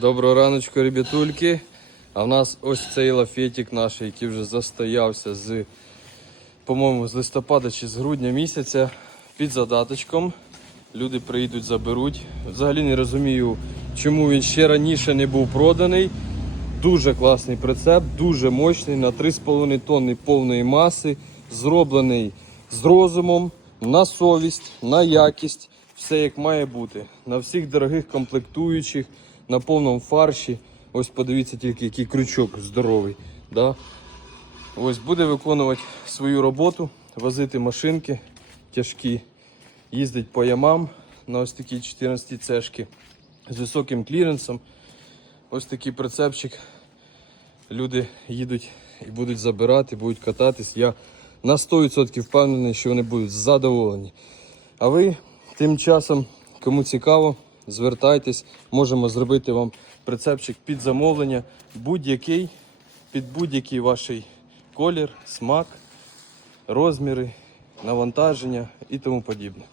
Доброго раночку, ребятульки. А в нас ось цей лафетик наш, який вже застоявся з, по-моєму, з листопада чи з грудня місяця під задаточком. Люди приїдуть, заберуть. Взагалі не розумію, чому він ще раніше не був проданий. Дуже класний прицеп, дуже мощний, на 3,5 тонни повної маси, зроблений з розумом, на совість, на якість, все як має бути. На всіх дорогих комплектуючих, на повному фарші. Ось подивіться тільки, який крючок здоровий. Да? Ось буде виконувати свою роботу, возити машинки тяжкі, їздить по ямам на ось такі 14 цешки з високим кліренсом. Ось такий прицепчик. Люди їдуть і будуть забирати, будуть кататись. Я на 100% впевнений, що вони будуть задоволені. А ви тим часом, кому цікаво, звертайтесь, можемо зробити вам прицепчик під замовлення, будь-який, під будь-який ваш колір, смак, розміри, навантаження і тому подібне.